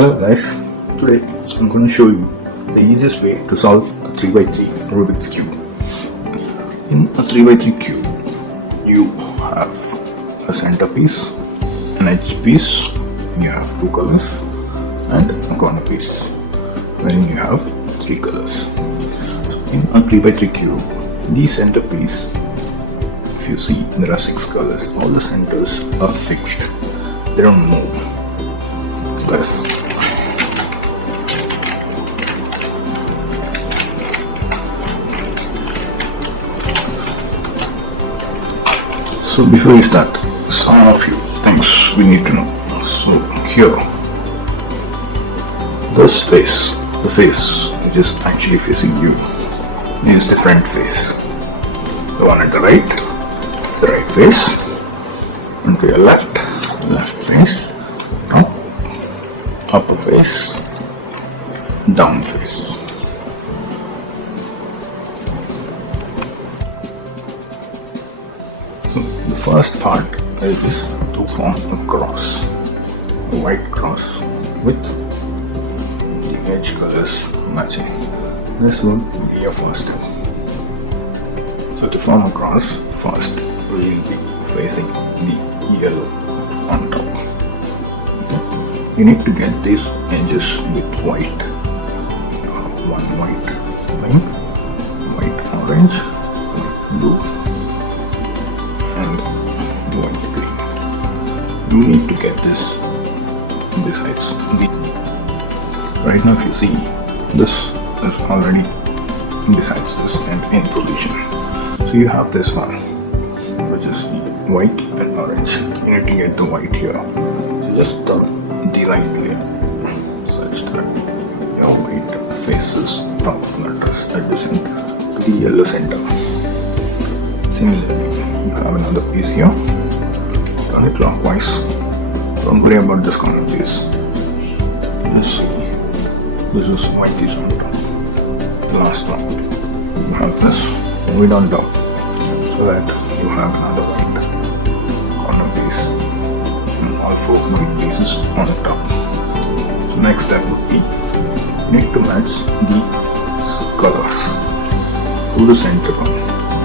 Hello guys, today I'm going to show you the easiest way to solve a 3 by 3 Rubik's Cube. In a 3 by 3 cube, you have a centerpiece, an edge piece, you have two colors, and a corner piece, wherein you have three colors. In a 3 by 3 cube, the centerpiece, if you see, there are 6 colors. All the centers are fixed, they don't move. So before we start, some of you things we need to know. So here, this face, the face which is actually facing you, is the front face. The one at the right is the right face, and to your left face, upper face, down face. So the first part is to form a cross, a white cross with the edge colors matching. This will be your first step. So to form a cross, first we will be facing the yellow on top. You need to get these edges with white. One white, pink, white orange, blue, and white green. You need to get this besides. Right now if you see, this is already besides this and in position. So you have this one, which is white and orange. You need to get the white here. So just turn the right layer such that your white faces top letters adjacent to the yellow center. Similarly, you have another piece here. Turn it clockwise. Don't worry about this corner piece. Let's see. This is white is on top. The last one. You have this move it on top so that you have another white corner piece and all 4 green pieces on top. So next step would be you need to match the colors to the center one.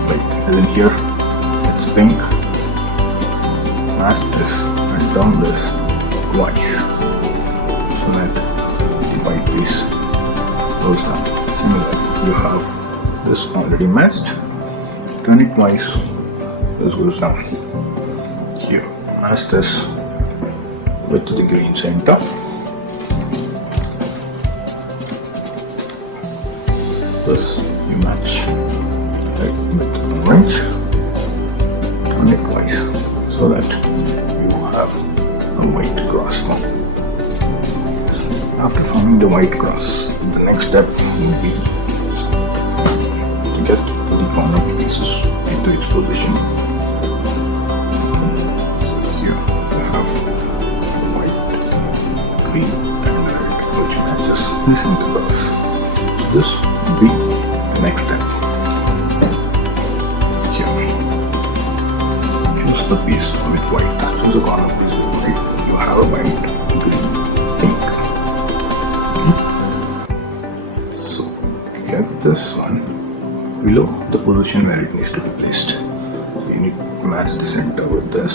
Like as in here, it's pink. Match this and turn this twice so that the white piece goes down. Similarly, you have this already matched. Turn it twice. This goes down. Here, match this with the green center. This you match with orange. Turn it twice so that you have a white cross form. After forming the white cross, the next step will be to get the corner pieces into its position. Here you have white, green, and red, which matches the center colors. So this will be the next step. Here, choose the piece with white. Choose the corner piece with white. You have a white, green, pink. So get this one below the position where it needs to be placed. So you need to match the center with this.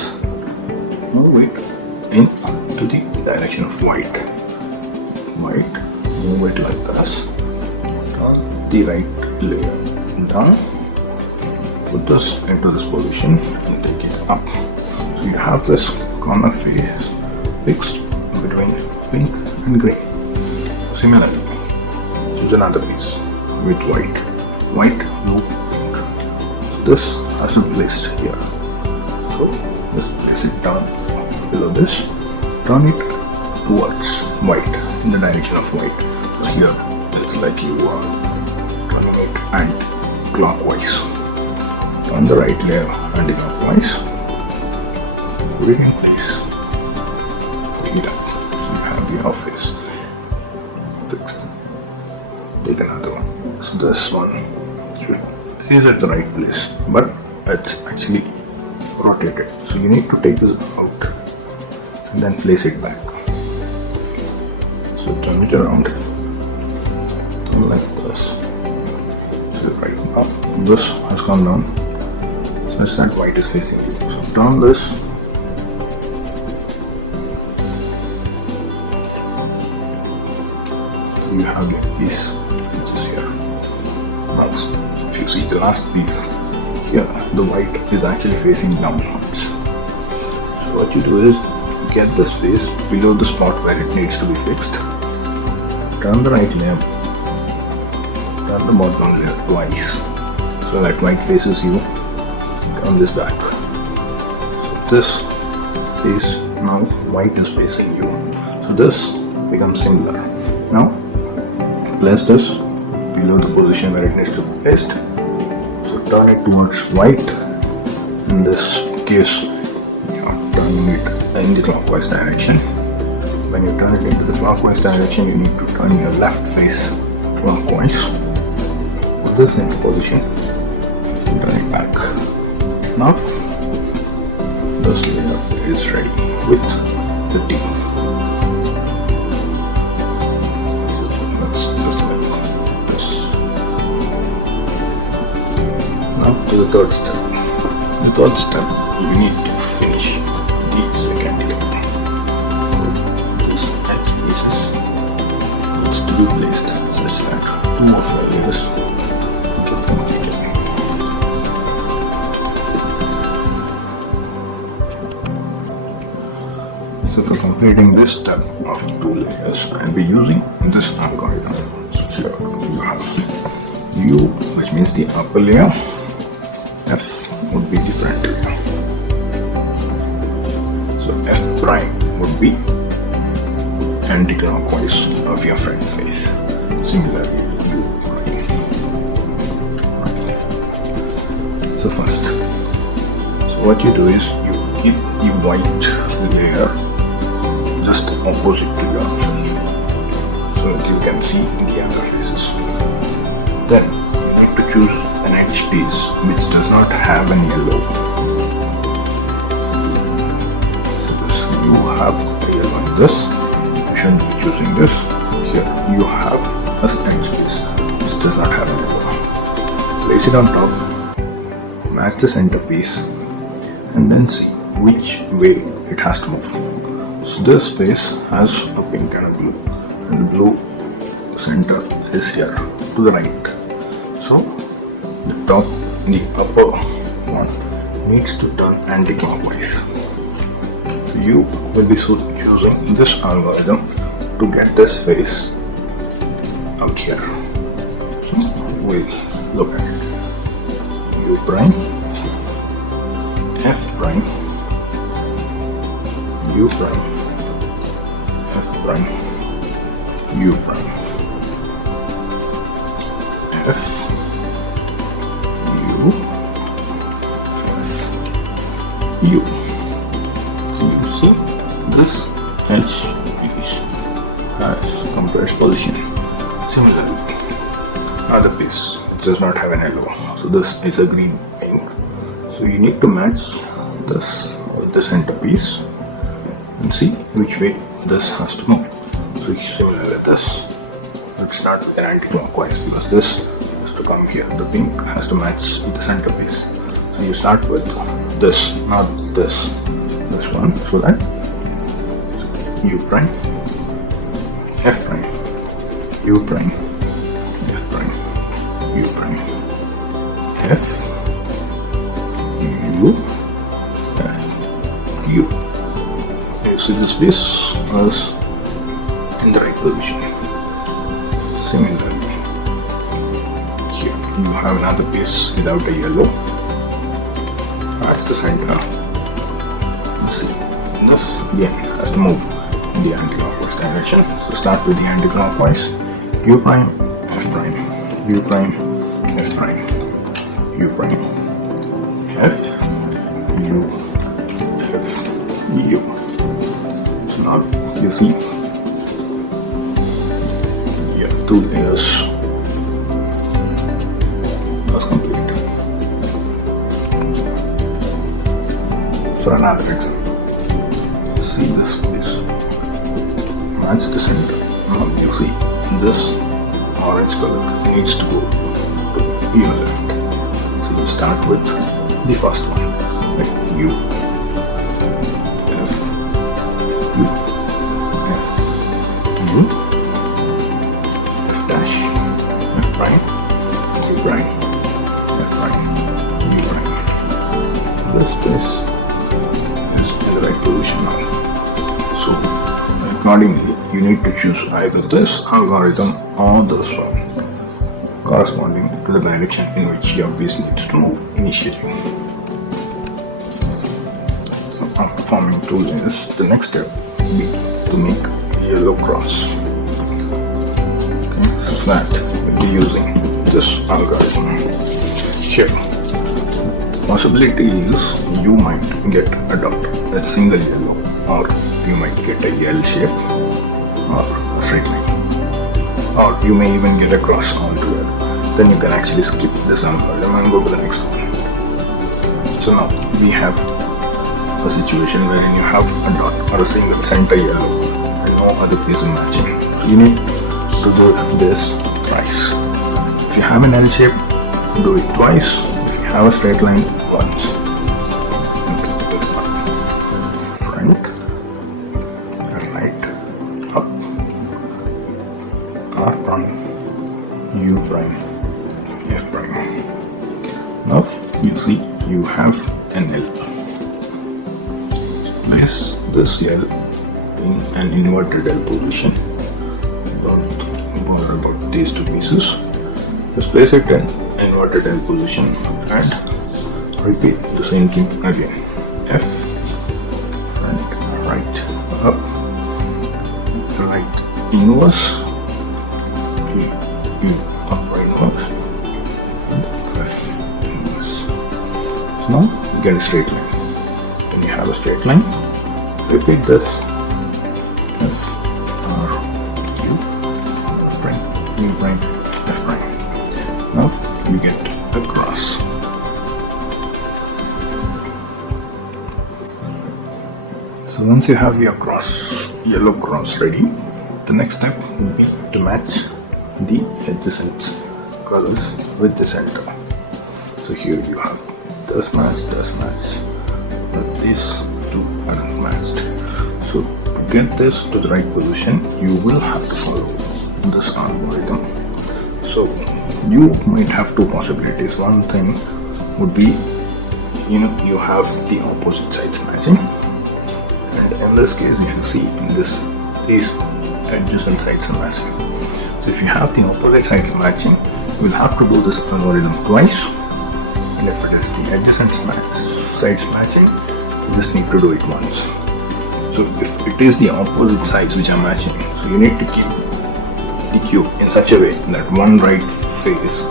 Move it into the direction of white. White, move it like this. Turn the right layer down. Put this into this position and take it up. So you have this corner face fixed between pink and green. Similarly, choose another piece with white, blue, pink. This has been placed here. So just place it down below this. Turn it towards white, in the direction of white. So here it's like you are turning it anti-clockwise. Turn the right layer anti-clockwise. Put it in place. Pick it up. So you have your face fixed. Take another one. So this one is at the right place, but it's actually rotated. So you need to take this out and then place it back. So turn it around. Like this. So right now this has come down. Such that white is facing you. So turn this. So you have your piece which is here. Now if you see the last piece here, the white is actually facing downwards. So what you do is get this face below the spot where it needs to be fixed. Turn the right layer. Turn the bottom layer twice so that white faces you. Turn this back. So this is now white is facing you. So this becomes similar. Now place this below the position where it needs to be placed. So turn it towards white. In this case, you are turning it in the clockwise direction. When you turn it into the clockwise direction, you need to turn your left face clockwise. Put this into position. Turn it back. Now this layer is ready with the T. Now to the third step. The third step, you need to finish the second layer. These next pieces needs to be placed such that two of the layers get completed. So for completing this step of two layers, I'll be using this algorithm. So here you have U, which means the upper layer. F would be the front layer. So F prime would be anti-clockwise of your front face. Similarly, U prime. So first, so what you do is you keep the white layer just opposite to yourself, so that you can see the other faces. Then you need to choose an edge piece which does not have an yellow. You have a yellow in this. You shouldn't be choosing this. Here you have an edge piece which does not have an yellow. Place it on top. Match the center piece, and then see which way it has to move. So this space has a pink and a blue, and the blue center is here to the right. So the upper one needs to turn anti-clockwise. So you will be choosing this algorithm to get this face out here. So we'll look at it. U prime, F prime, U prime, F prime, U prime, F, U, F, U. So you see this edge piece has compressed position. Similarly, other piece which does not have an yellow. So this is a green pink. So you need to match this with the center piece and see which way this has to move. So similar with this, let's start with an anti-clockwise because this has to come here. The pink has to match with the center piece. So you start with this, not this one, so that U prime, F prime, U prime, F prime, U prime, F, U, F, U. Okay, so this piece is in the right position. Similarly, here you have another piece without a yellow. That's the center. You see, this again has to move in the anti-clockwise direction. So start with the anti-clockwise. U prime, F prime, U prime, F prime, U prime, F, U, F, U. So now you see here two layers are complete. For another example, see this place, match the center Now you see this orange color needs to go to your left. So you start with the first one, like U, F, U, F, U, F dash, F prime, U prime, F prime, U prime. This is in the right position now. So accordingly, you need to choose either this algorithm or this one, corresponding to the direction in which your piece needs to move initially. So after forming two layers, the next step will be to make a yellow cross. Okay, so that we'll be using this algorithm. Here, the possibility is you might get a dot, a single yellow, or you might get a L shape or a straight line, or you may even get a cross onto it. Then you can actually skip this algorithm and go to the next one. So now we have a situation wherein you have a dot or a single center yellow and no other piece is matching. So you need to do this thrice. If you have an L shape, do it twice. If you have a straight line, once. Front, right, up, R prime, U prime, F prime. Now you see you have an L. Place this L in an inverted L position. Don't bother about these two pieces. Just place it in inverted L position and repeat the same thing again. F, front, right, up, right inverse, U, up inverse, and F inverse. So now you get a straight line. When you have a straight line, repeat this. F, R, U, prime, U prime, F prime. Now you get a cross. So once you have your cross, yellow cross ready, the next step will be to match the adjacent colors with the center. So here you have this match, but these two aren't matched. So to get this to the right position, you will have to follow this algorithm. So you might have two possibilities. One thing would be, you have the opposite sides matching, and in this case, if you see these adjacent sides are matching. So if you have the opposite sides matching, you will have to do this algorithm twice, and if it is the adjacent sides matching, you just need to do it once. So if it is the opposite sides which are matching, so you need to keep the cube in such a way that one right face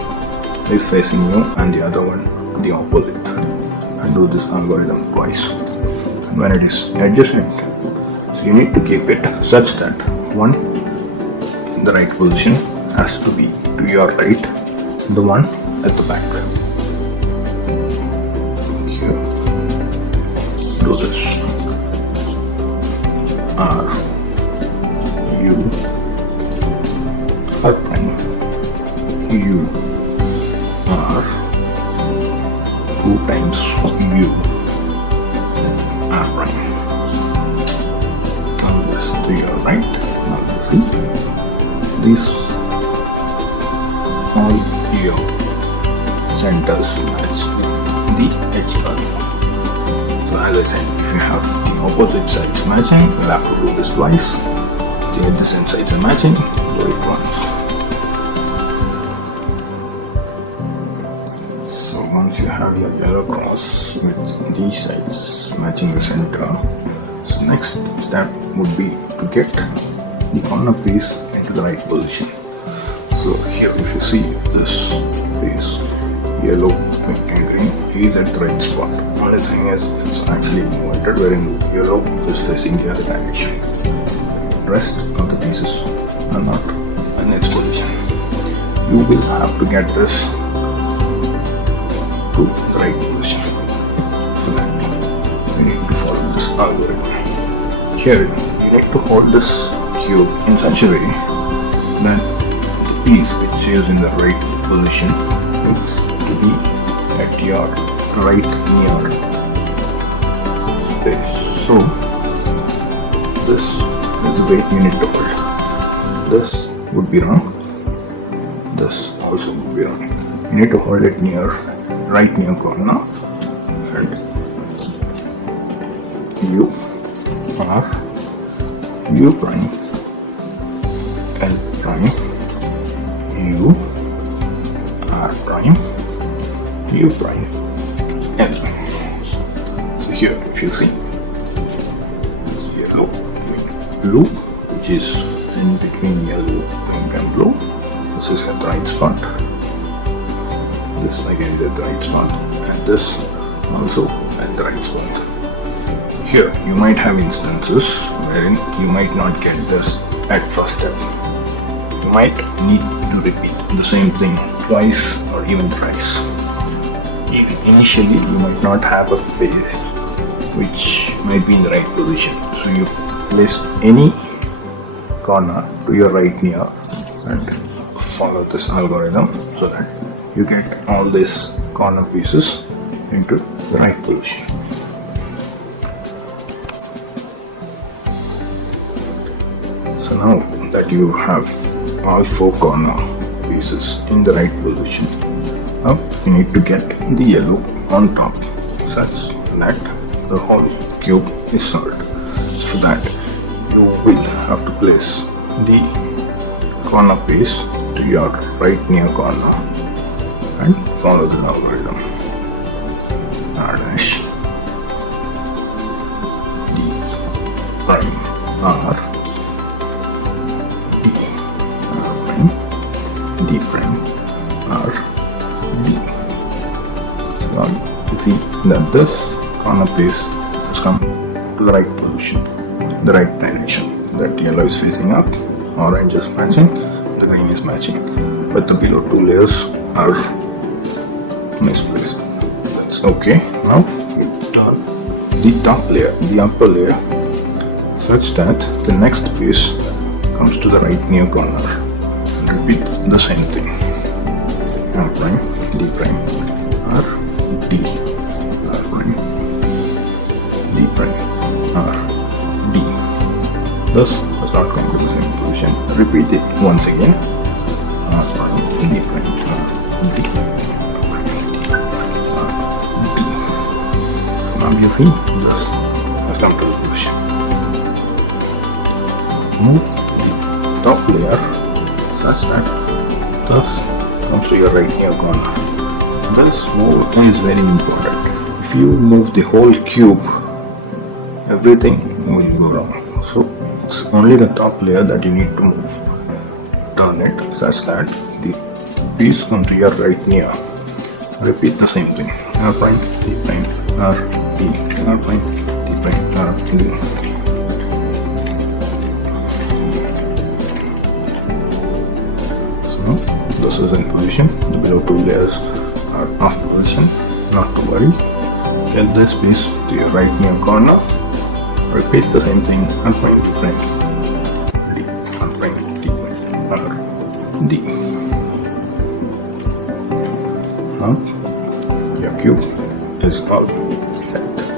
is facing you and the other one the opposite, and do this algorithm twice. And when it is adjacent, so you need to keep it such that one in the right position has to be to your right, the one at the back. Here, do this. R, U, R prime, U, R, 2 times U, R prime. Now this to your right. Now you see these all your centers match with the edge color. So as I said, if you have the opposite sides matching, you'll have to do this twice. The adjacent sides are matching, do it once. So once you have your yellow cross with these sides matching the center, so next step would be to get the corner piece into the right position. So here if you see this piece, yellow, pink and green, is at the right spot. Only thing is it's actually inverted wherein yellow is facing the other direction. The rest of the pieces are not in its position. You will have to get this to the right position. For that, you need to follow this algorithm. Here, you need to hold this cube in such a way then the piece which is in the right position needs to be at your right near space. So this is weight you need to hold. This would be wrong. This also would be wrong. You need to hold it right near corner, and U R U prime L prime U R prime U prime L. So here, if you see yellow, blue, which is in between yellow, pink and blue, this is at the right spot. This again is at the right spot, and this also at the right spot. Here you might have instances wherein you might not get this at first step. You might need to repeat the same thing twice or even thrice. Initially you might not have a face which might be in the right position, so you place any corner to your right near and follow this algorithm so that you get all these corner pieces into the right position. So now that you have all 4 corner pieces in the right position, now you need to get the yellow on top such that the whole cube is solved. So that you will have to place the corner piece to your right near corner and follow the algorithm. R dash D prime R D prime D prime R D. So now you see that this corner piece has come to the right position, the right direction. That yellow is facing up, orange is matching, the green is matching, but the below 2 layers are misplaced. That's okay. Now we turn the top layer, the upper layer, such that the next piece comes to the right near corner. Repeat the same thing. R prime, D prime, R, D, R prime, D prime, R, D. This does not come to the same position. Repeat it once again. R prime, D prime, R, D. Now you see this has come to the position. Move the top layer such that this comes to your right near corner. This move is very important. If you move the whole cube, everything will go wrong. So it's only the top layer that you need to move. Turn it such that the piece comes to your right near. Repeat the same thing. R prime, D prime, R, D, R prime, D prime, R, D. So this is in position. The below 2 layers are off position. Not to worry. Get this piece to your right near corner. Repeat the same thing. R prime, D prime, D, R prime, D prime, R, D. Now your cube is all set.